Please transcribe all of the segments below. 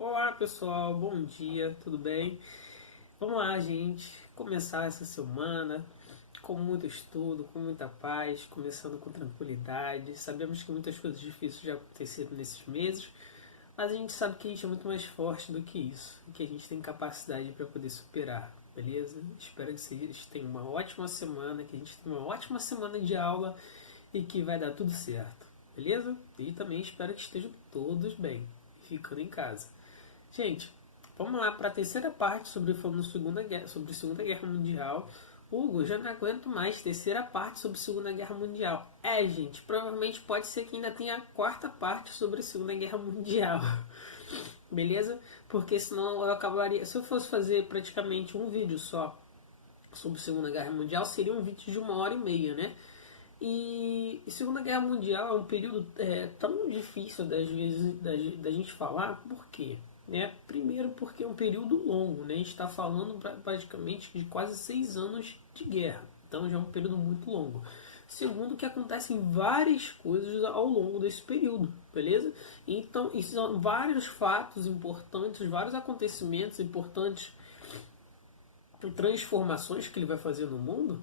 Olá pessoal, bom dia, tudo bem? Vamos lá, gente, começar essa semana com muito estudo, com muita paz, começando com tranquilidade. Sabemos que muitas coisas difíceis já aconteceram nesses meses, mas a gente sabe que a gente é muito mais forte do que isso, e que a gente tem capacidade para poder superar, beleza? Espero que vocês tenham uma ótima semana, que a gente tenha uma ótima semana de aula e que vai dar tudo certo, beleza? E também espero que estejam todos bem, ficando em casa. Gente, vamos lá para a terceira parte sobre sobre Segunda Guerra Mundial. Hugo, já não aguento mais. Terceira parte sobre Segunda Guerra Mundial. Gente, provavelmente pode ser que ainda tenha a quarta parte sobre Segunda Guerra Mundial. Beleza? Porque senão eu acabaria. Se eu fosse fazer praticamente um vídeo só sobre Segunda Guerra Mundial, seria um vídeo de 1 hora e meia, né? E Segunda Guerra Mundial é um período tão difícil das vezes da gente falar, por quê? Primeiro porque é um período longo, né? A gente está falando praticamente de quase 6 anos de guerra, então já é um período muito longo. Segundo, que acontecem várias coisas ao longo desse período, beleza? Então, isso são vários fatos importantes, vários acontecimentos importantes, transformações que ele vai fazer no mundo,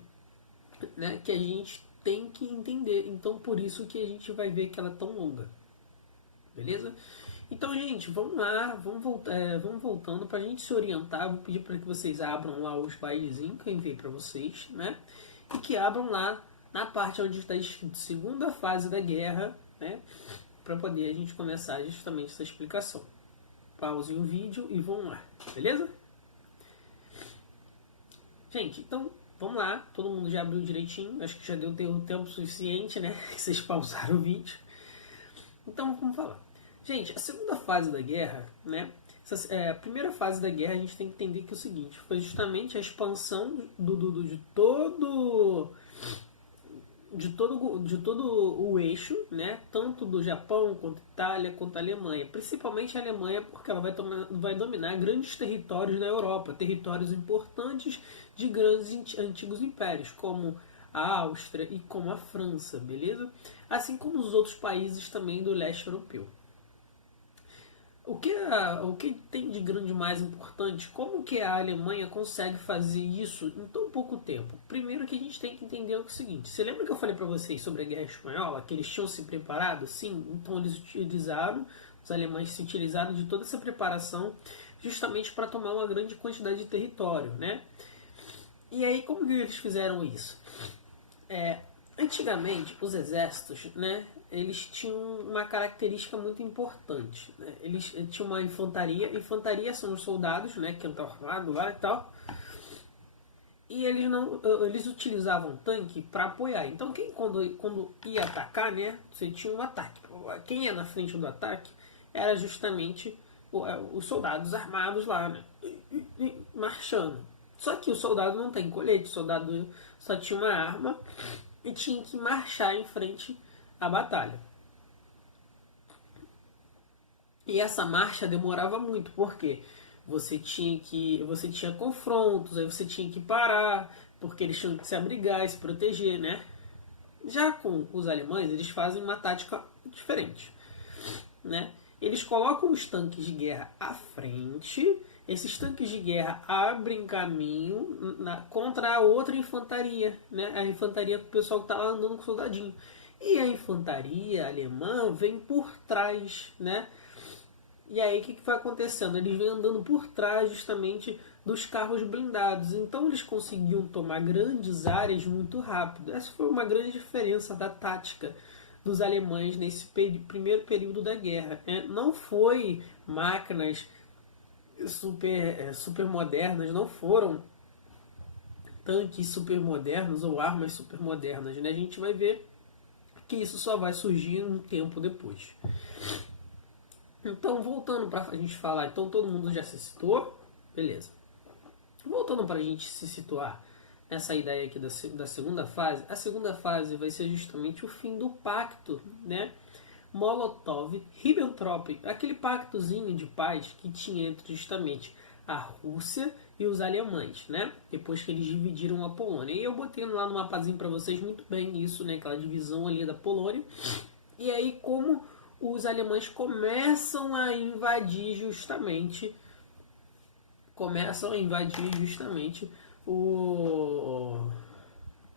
né, que a gente tem que entender. Então, por isso que a gente vai ver que ela é tão longa. Beleza? Então, gente, vamos lá, vamos voltando para a gente se orientar. Vou pedir para que vocês abram lá o slidezinho que eu enviei para vocês, né? E que abram lá na parte onde está escrito segunda fase da guerra, né? Para poder a gente começar justamente essa explicação. Pausem o vídeo e vão lá, beleza? Gente, então vamos lá, todo mundo já abriu direitinho, acho que já deu tempo suficiente, né? Que vocês pausaram o vídeo. Então vamos falar. Gente, a segunda fase da guerra, né? A primeira fase da guerra a gente tem que entender que é o seguinte, foi justamente a expansão de todo o eixo, né? Tanto do Japão quanto Itália quanto a Alemanha, principalmente a Alemanha, porque ela vai dominar grandes territórios na Europa, territórios importantes de grandes antigos impérios, como a Áustria e como a França, beleza? Assim como os outros países também do leste europeu. O que tem de grande mais importante? Como que a Alemanha consegue fazer isso em tão pouco tempo? Primeiro que a gente tem que entender o seguinte. Você lembra que eu falei para vocês sobre a Guerra Espanhola? Que eles tinham se preparado? Sim, então os alemães se utilizaram de toda essa preparação justamente para tomar uma grande quantidade de território, né? E aí, como que eles fizeram isso? Antigamente, os exércitos, né, eles tinham uma característica muito importante. Né? Eles tinham uma infantaria. Infantaria são os soldados, né, que estão armados lá e tal. E eles utilizavam tanque para apoiar. Então, quando ia atacar, né, você tinha um ataque. Quem ia na frente do ataque era justamente os soldados armados lá, né, marchando. Só que o soldado não tem colete, o soldado só tinha uma arma e tinha que marchar em frente à batalha. E essa marcha demorava muito, porque você tinha confrontos, aí você tinha que parar, porque eles tinham que se abrigar e se proteger, né? Já com os alemães, eles fazem uma tática diferente, né? Eles colocam os tanques de guerra à frente. Esses tanques de guerra abrem caminho contra a outra infantaria, né? A infantaria do pessoal que está lá andando com o soldadinho. E a infantaria alemã vem por trás, né? E aí o que vai acontecendo? Eles vêm andando por trás justamente dos carros blindados. Então eles conseguiam tomar grandes áreas muito rápido. Essa foi uma grande diferença da tática dos alemães nesse primeiro período da guerra. Não foi máquinas super modernas, não foram tanques super modernos ou armas super modernas, né? A gente vai ver que isso só vai surgir um tempo depois. Então, voltando para a gente falar, então todo mundo já se citou, beleza. Voltando para a gente se situar nessa ideia aqui da segunda fase, a segunda fase vai ser justamente o fim do pacto, né? Molotov-Ribbentrop, aquele pactozinho de paz que tinha entre justamente a Rússia e os alemães, né? Depois que eles dividiram a Polônia. E eu botei lá no mapazinho para vocês muito bem isso, né? Aquela divisão ali da Polônia. E aí como os alemães começam a invadir justamente o,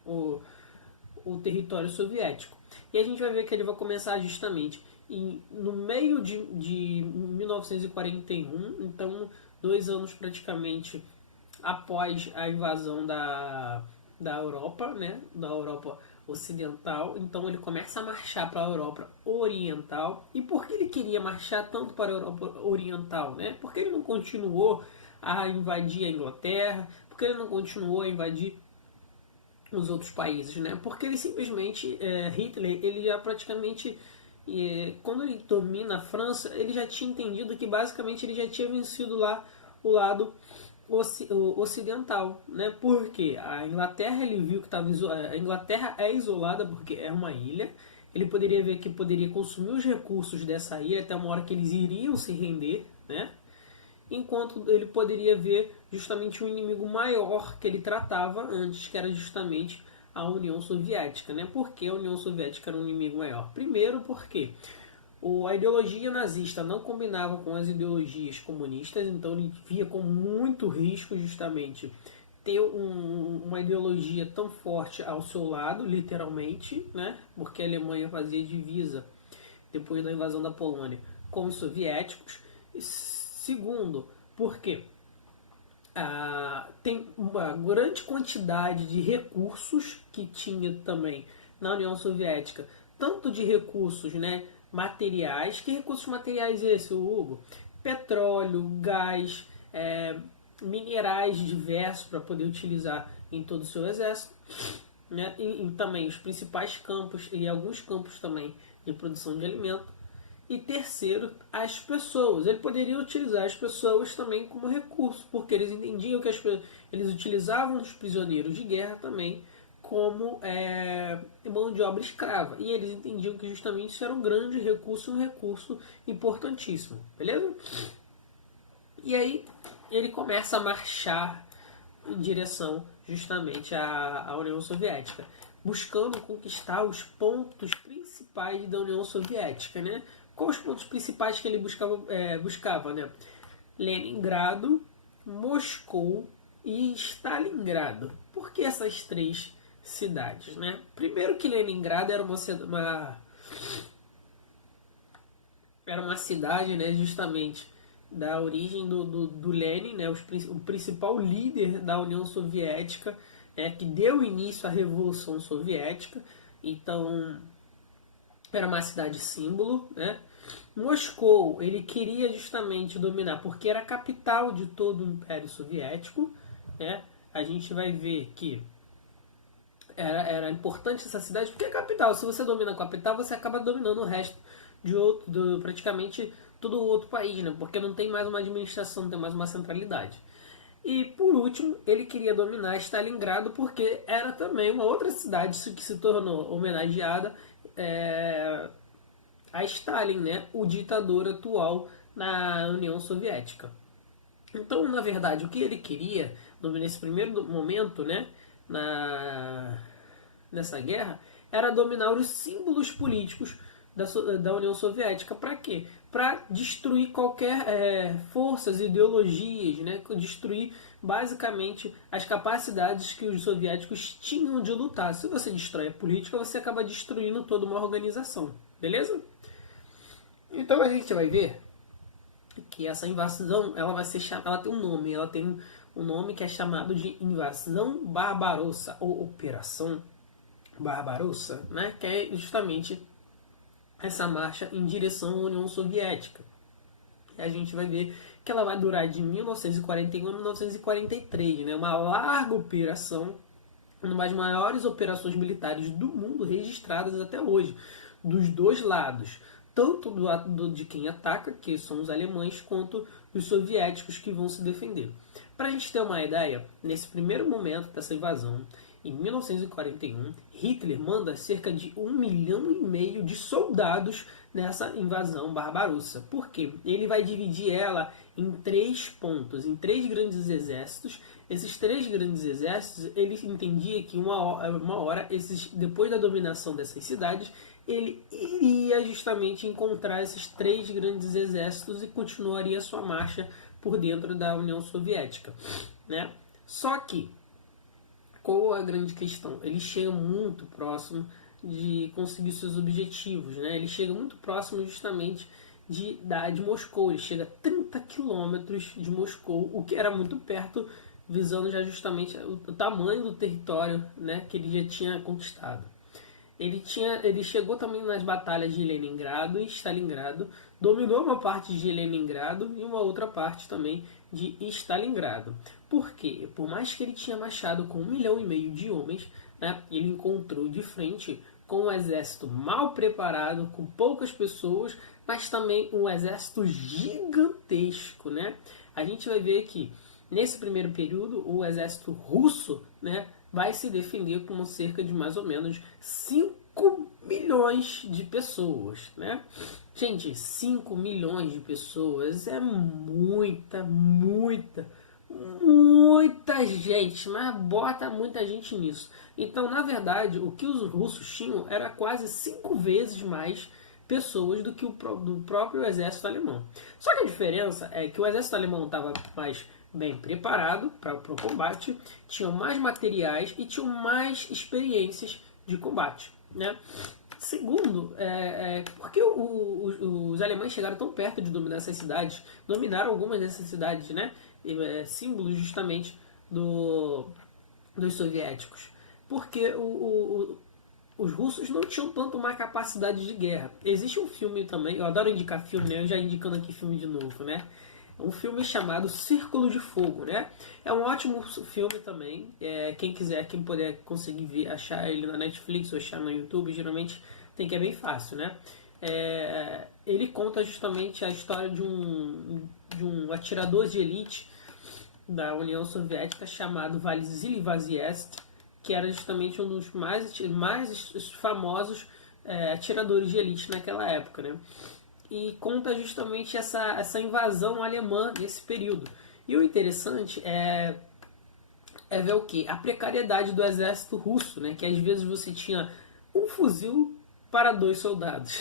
o, o território soviético. E a gente vai ver que ele vai começar justamente no meio de 1941, então 2 anos praticamente após a invasão da Europa, né, da Europa Ocidental. Então ele começa a marchar para a Europa Oriental. E por que ele queria marchar tanto para a Europa Oriental? Né? Porque ele não continuou a invadir a Inglaterra, porque ele não continuou a invadir os outros países, né? Porque ele simplesmente, Hitler, ele já praticamente, quando ele domina a França, ele já tinha entendido que basicamente ele já tinha vencido lá o lado ocidental, né? Porque a Inglaterra, ele viu que a Inglaterra é isolada porque é uma ilha. Ele poderia ver que poderia consumir os recursos dessa ilha até uma hora que eles iriam se render, né? Enquanto ele poderia ver justamente um inimigo maior que ele tratava antes, que era justamente a União Soviética, né? Por que a União Soviética era um inimigo maior? Primeiro porque a ideologia nazista não combinava com as ideologias comunistas, então ele via com muito risco justamente ter uma ideologia tão forte ao seu lado, literalmente, né? Porque a Alemanha fazia divisa depois da invasão da Polônia com os soviéticos. Segundo, porque tem uma grande quantidade de recursos que tinha também na União Soviética, tanto de recursos, né, materiais. Que recursos materiais esse, Hugo? Petróleo, gás, minerais diversos para poder utilizar em todo o seu exército, né, e também os principais campos e alguns campos também de produção de alimento. E terceiro, as pessoas. Ele poderia utilizar as pessoas também como recurso, porque eles entendiam que eles utilizavam os prisioneiros de guerra também como mão de obra escrava. E eles entendiam que justamente isso era um grande recurso, um recurso importantíssimo. Beleza? E aí ele começa a marchar em direção justamente à União Soviética, buscando conquistar os pontos principais da União Soviética, né? Quais os pontos principais que ele buscava, né? Leningrado, Moscou e Stalingrado. Por que essas três cidades, né? Primeiro que Leningrado era uma cidade, né, justamente da origem do Lenin, né, o principal líder da União Soviética, que deu início à Revolução Soviética. Então era uma cidade símbolo, né? Moscou, ele queria justamente dominar, porque era a capital de todo o Império Soviético, né? A gente vai ver que era importante essa cidade, porque é a capital. Se você domina a capital, você acaba dominando o resto praticamente todo o outro país, né? Porque não tem mais uma administração, não tem mais uma centralidade. E por último, ele queria dominar Stalingrado, porque era também uma outra cidade que se tornou homenageada a Stalin, né, o ditador atual na União Soviética. Então, na verdade, o que ele queria nesse primeiro momento, né, nessa guerra, era dominar os símbolos políticos da União Soviética. Para quê? Para destruir qualquer forças, ideologias, né, destruir basicamente as capacidades que os soviéticos tinham de lutar. Se você destrói a política, você acaba destruindo toda uma organização. Beleza? Então a gente vai ver que essa invasão, ela tem um nome que é chamado de Invasão Barbarossa, ou Operação Barbarossa, né? Que é justamente essa marcha em direção à União Soviética. E a gente vai ver que ela vai durar de 1941 a 1943, né? Uma larga operação, uma das maiores operações militares do mundo registradas até hoje, dos dois lados, tanto de quem ataca, que são os alemães, quanto os soviéticos que vão se defender. Para a gente ter uma ideia, nesse primeiro momento dessa invasão, em 1941, Hitler manda cerca de 1,5 milhão de soldados nessa invasão barbarossa. Por quê? Ele vai dividir ela em 3 pontos, em 3 grandes exércitos. Esses 3 grandes exércitos, ele entendia que uma hora depois da dominação dessas cidades, ele iria justamente encontrar esses 3 grandes exércitos e continuaria sua marcha por dentro da União Soviética, né? Só que, qual a grande questão? Ele chega muito próximo de conseguir seus objetivos, né? Ele chega muito próximo justamente de Moscou, ele chega a 30 quilômetros de Moscou, o que era muito perto, visando já justamente o tamanho do território, né, que ele já tinha conquistado. Ele chegou também nas batalhas de Leningrado e Stalingrado, dominou uma parte de Leningrado e uma outra parte também de Stalingrado. Por quê? Por mais que ele tinha marchado com 1,5 milhão de homens, né, ele encontrou de frente com um exército mal preparado, com poucas pessoas, mas também um exército gigantesco, né? A gente vai ver que nesse primeiro período o exército russo, né, vai se defender com cerca de mais ou menos 5 milhões de pessoas, né? Gente, 5 milhões de pessoas é muita gente, mas bota muita gente nisso. Então, na verdade, o que os russos tinham era quase 5 vezes mais pessoas do que do próprio exército alemão. Só que a diferença é que o exército alemão estava mais bem preparado para o combate, tinham mais materiais e tinham mais experiências de combate, né? Segundo, porque os alemães chegaram tão perto de dominar essas cidades, dominaram algumas dessas cidades, né? Símbolos justamente dos soviéticos. Porque os russos não tinham tanto uma capacidade de guerra. Existe um filme também, eu adoro indicar filme, né? Eu já indicando aqui filme de novo, né? Um filme chamado Círculo de Fogo, né? É um ótimo filme também. Quem quiser, quem puder conseguir ver, achar ele na Netflix ou achar no YouTube, geralmente tem que é bem fácil, né? Ele conta justamente a história de um atirador de elite da União Soviética chamado Vasily Vaziyevsk, que era justamente um dos mais famosos atiradores de elite naquela época, né? E conta justamente essa invasão alemã nesse período. E o interessante é ver o que? A precariedade do exército russo, né? Que às vezes você tinha um fuzil para 2 soldados.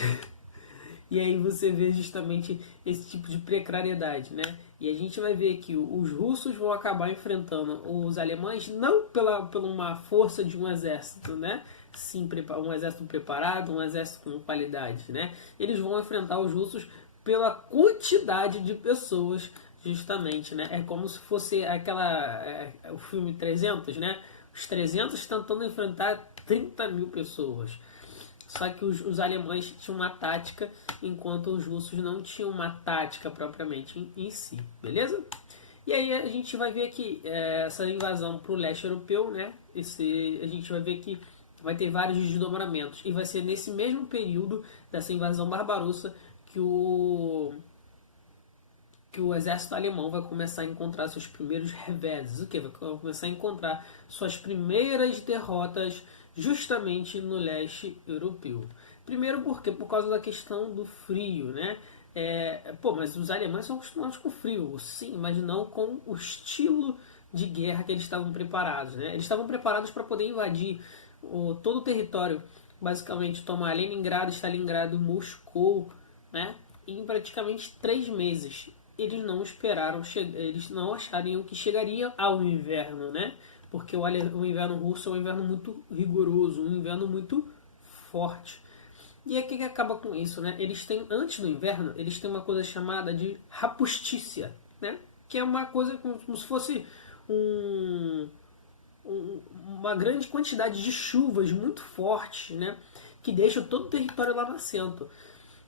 E aí você vê justamente esse tipo de precariedade, né? E a gente vai ver que os russos vão acabar enfrentando os alemães não pela uma força de um exército, né? Sim, um exército preparado, um exército com qualidade, né? Eles vão enfrentar os russos pela quantidade de pessoas, justamente, né? É como se fosse o filme 300, né? Os 300 tentando enfrentar 30 mil pessoas. Só que os alemães tinham uma tática, enquanto os russos não tinham uma tática propriamente em si, beleza? E aí a gente vai ver que essa invasão para o leste europeu, né? A gente vai ver que vai ter vários desdobramentos. E vai ser nesse mesmo período dessa invasão barbarossa que o exército alemão vai começar a encontrar seus primeiros reveses. O que? Vai começar a encontrar suas primeiras derrotas justamente no leste europeu. Primeiro porque por causa da questão do frio, né? Mas os alemães são acostumados com frio, sim, mas não com o estilo de guerra que eles estavam preparados, né? Eles estavam preparados para poder invadir todo o território, basicamente tomar Leningrado, Stalingrado, Moscou, né? Em praticamente 3 meses. Eles não esperaram, eles não achariam que chegaria ao inverno, né? Porque o inverno russo é um inverno muito rigoroso, um inverno muito forte. E aí o que acaba com isso, né? Eles têm, antes do inverno, eles têm uma coisa chamada de rapustícia, né? Que é uma coisa como se fosse uma grande quantidade de chuvas muito fortes, né? Que deixam todo o território lamacento.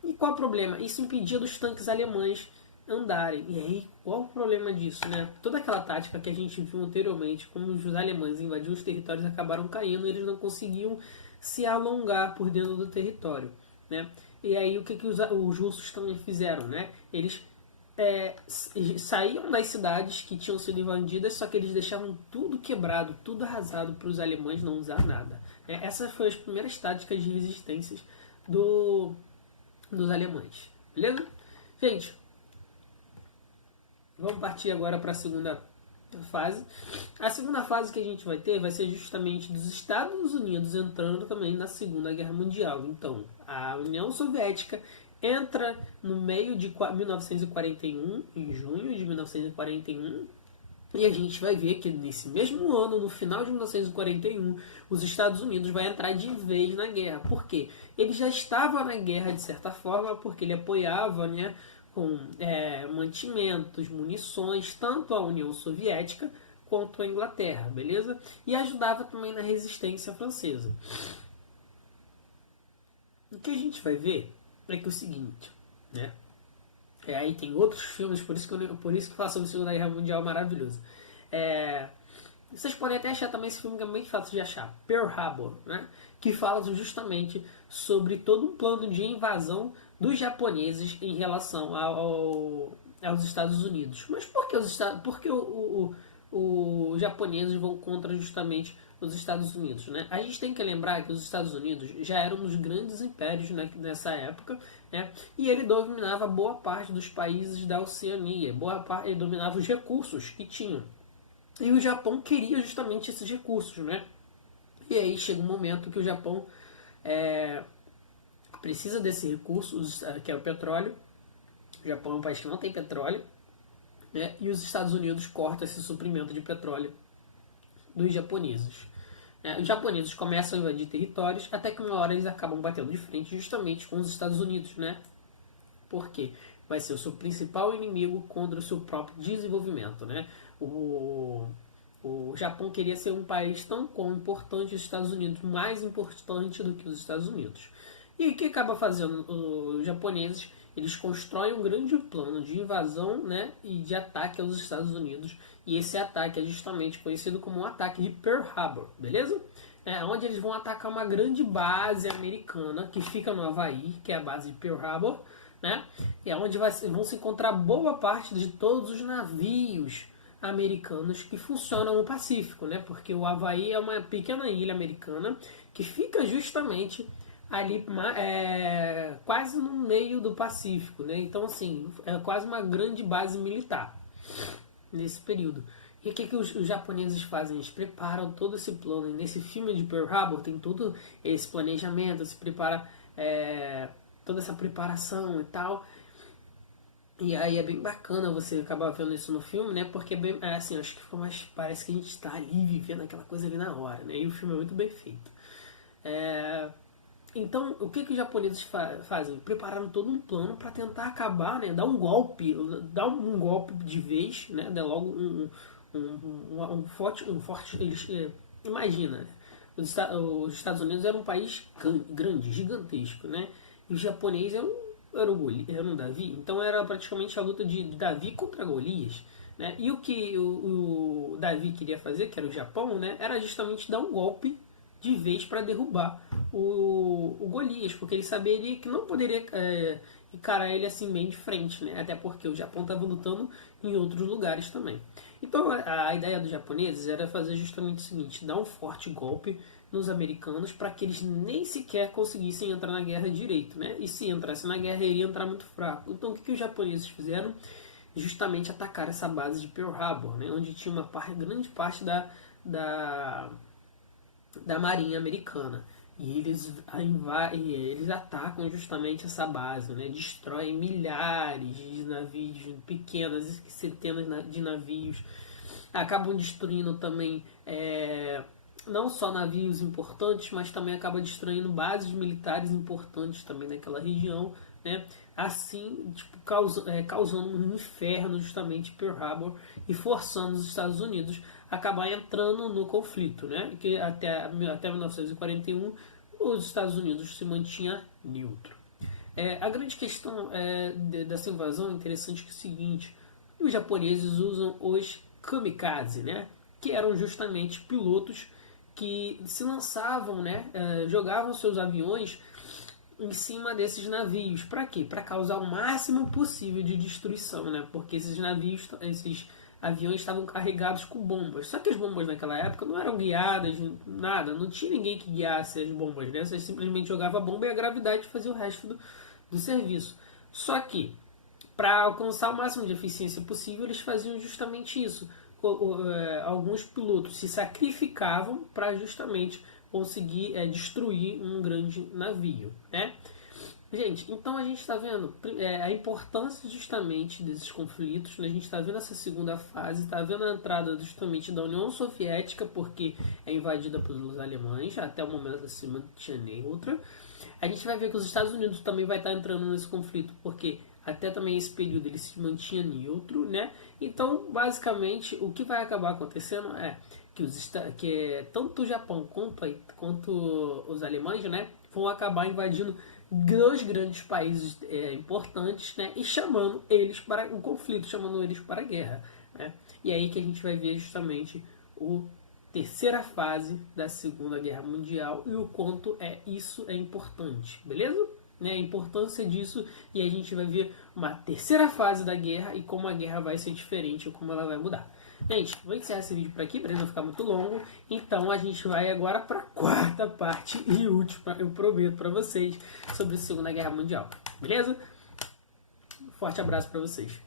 E qual o problema? Isso impedia dos tanques alemães andarem. E aí, qual o problema disso, né? Toda aquela tática que a gente viu anteriormente, como os alemães invadiam os territórios, acabaram caindo e eles não conseguiam se alongar por dentro do território, né? E aí, o que os russos também fizeram, né? Eles saíam das cidades que tinham sido invadidas, só que eles deixavam tudo quebrado, tudo arrasado para os alemães não usar nada. Essas foram as primeiras táticas de resistência dos alemães. Beleza? Gente, vamos partir agora para a segunda fase. A segunda fase que a gente vai ter vai ser justamente dos Estados Unidos entrando também na Segunda Guerra Mundial. Então, a União Soviética entra no meio de 1941, em junho de 1941, e a gente vai ver que nesse mesmo ano, no final de 1941, os Estados Unidos vai entrar de vez na guerra. Por quê? Ele já estava na guerra de certa forma, porque ele apoiava, né, com mantimentos, munições, tanto a União Soviética quanto a Inglaterra, beleza? E ajudava também na resistência francesa. O que a gente vai ver é que é o seguinte, né? Aí tem outros filmes, por isso que eu faço sobre a Segunda Guerra Mundial maravilhoso. Vocês podem até achar também esse filme que é bem fácil de achar, Pearl Harbor, né? Que fala justamente sobre todo um plano de invasão dos japoneses em relação aos Estados Unidos. Mas por que os japoneses vão contra justamente os Estados Unidos, né? A gente tem que lembrar que os Estados Unidos já eram um dos grandes impérios, né, nessa época, né? E ele dominava boa parte dos países da Oceania, ele dominava os recursos que tinham. E o Japão queria justamente esses recursos, né? E aí chega um momento que o Japão precisa desse recurso, que é o petróleo. O Japão é um país que não tem petróleo, né? E os Estados Unidos cortam esse suprimento de petróleo dos japoneses. Os japoneses começam a invadir territórios, até que uma hora eles acabam batendo de frente justamente com os Estados Unidos, né? Por quê? Vai ser o seu principal inimigo contra o seu próprio desenvolvimento, né? O Japão queria ser um país tão importante os Estados Unidos, mais importante do que os Estados Unidos. E o que acaba fazendo os japoneses? Eles constroem um grande plano de invasão, né, e de ataque aos Estados Unidos. E esse ataque é justamente conhecido como um ataque de Pearl Harbor, beleza? Onde eles vão atacar uma grande base americana que fica no Havaí, que é a base de Pearl Harbor, né? E é onde vão se encontrar boa parte de todos os navios americanos que funcionam no Pacífico, né? Porque o Havaí é uma pequena ilha americana que fica justamente ali quase no meio do Pacífico, né? Então, assim, é quase uma grande base militar nesse período. E o que os japoneses fazem? Eles preparam todo esse plano. E nesse filme de Pearl Harbor tem todo esse planejamento, se prepara, toda essa preparação e tal. E aí é bem bacana você acabar vendo isso no filme, né? Porque assim, acho que parece que a gente está ali vivendo aquela coisa ali na hora, né? E o filme é muito bem feito. Então, o que os japoneses fazem? Prepararam todo um plano para tentar acabar, né? Dar um golpe de vez, né? Dar logo um forte. Eles, imagina, né? Os Estados Unidos era um país grande, gigantesco, né? E os japoneses era um Davi, então era praticamente a luta de Davi contra Golias, né? E o que o Davi queria fazer, que era o Japão, né? Era justamente dar um golpe de vez para derrubar o Golias, porque ele saberia que não poderia encarar ele assim bem de frente, né? Até porque o Japão estava lutando em outros lugares também. Então a ideia dos japoneses era fazer justamente o seguinte: dar um forte golpe nos americanos para que eles nem sequer conseguissem entrar na guerra direito, né? E se entrasse na guerra, iria entrar muito fraco. Então o que os japoneses fizeram? Justamente atacar essa base de Pearl Harbor, né? Onde tinha uma grande parte da marinha americana. E eles atacam justamente essa base, né? Destroem milhares de navios pequenos, centenas de navios. Acabam destruindo também não só navios importantes, mas também acaba destruindo bases militares importantes também naquela região, né? Assim, tipo, causando um inferno justamente Pearl Harbor e forçando os Estados Unidos a acabar entrando no conflito, né? Que até 1941 os Estados Unidos se mantinha neutro. A grande questão dessa invasão é interessante que é o seguinte: os japoneses usam os kamikaze, né? Que eram justamente pilotos que se lançavam, né? Jogavam seus aviões em cima desses navios. Para quê? Para causar o máximo possível de destruição, né? Porque esses aviões estavam carregados com bombas. Só que as bombas naquela época não eram guiadas, nada. Não tinha ninguém que guiasse as bombas, né? Você simplesmente jogava a bomba e a gravidade fazia o resto do serviço. Só que, para alcançar o máximo de eficiência possível, eles faziam justamente isso. alguns pilotos se sacrificavam para justamente conseguir destruir um grande navio, né? Gente, então a gente está vendo a importância justamente desses conflitos, né? A gente está vendo essa segunda fase, está vendo a entrada justamente da União Soviética, porque é invadida pelos alemães, até o momento se mantinha neutra. A gente vai ver que os Estados Unidos também vai estar entrando nesse conflito, porque até também esse período ele se mantinha neutro, né? Então, basicamente, o que vai acabar acontecendo é que tanto o Japão quanto os alemães, né, vão acabar invadindo dois grandes países importantes, né, e chamando eles para um conflito, chamando eles para a guerra, né? E aí que a gente vai ver justamente a terceira fase da Segunda Guerra Mundial e o quanto isso é importante, beleza? Né, a importância disso, e a gente vai ver uma terceira fase da guerra e como a guerra vai ser diferente, como ela vai mudar. Gente, vou encerrar esse vídeo por aqui para não ficar muito longo. Então a gente vai agora para a quarta parte e última, eu prometo para vocês, sobre a Segunda Guerra Mundial. Beleza? Forte abraço para vocês.